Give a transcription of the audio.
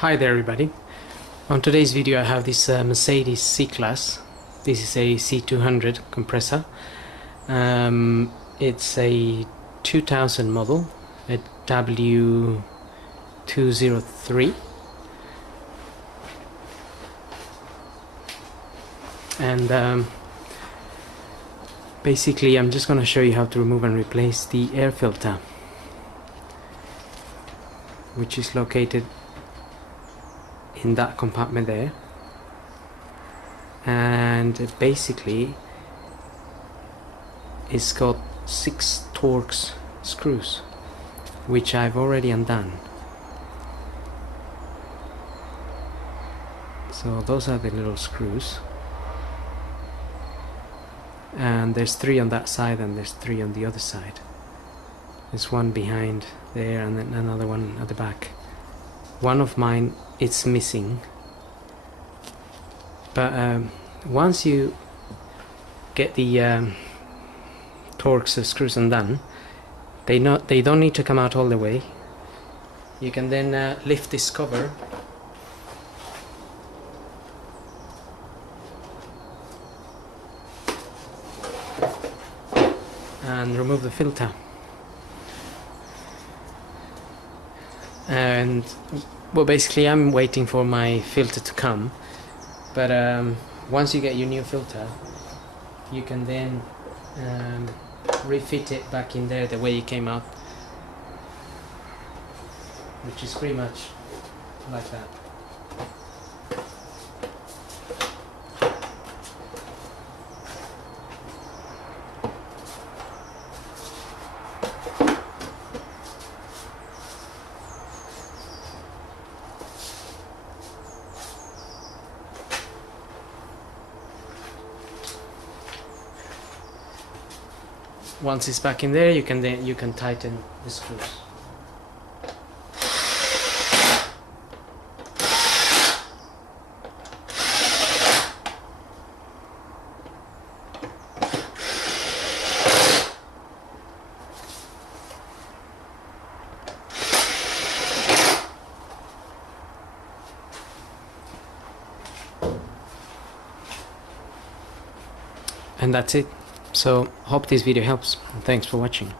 Hi there everybody. On today's video I have this Mercedes C-Class. This is a C200 compressor. It's a 2000 model, a W203, and basically I'm just going to show you how to remove and replace the air filter, which is located in that compartment there, and basically it's got 6 Torx screws, which I've already undone. So those are the little screws, and there's 3 on that side and there's 3 on the other side. There's one behind there and then another one at the back. One of mine, it's missing, but once you get the Torx screws undone, they don't need to come out all the way. You can then lift this cover and remove the filter. And well, basically I'm waiting for my filter to come, but once you get your new filter, you can then refit it back in there the way it came out, which is pretty much like that. Once it's back in there, you can tighten the screws. And that's it. So hope this video helps, and thanks for watching.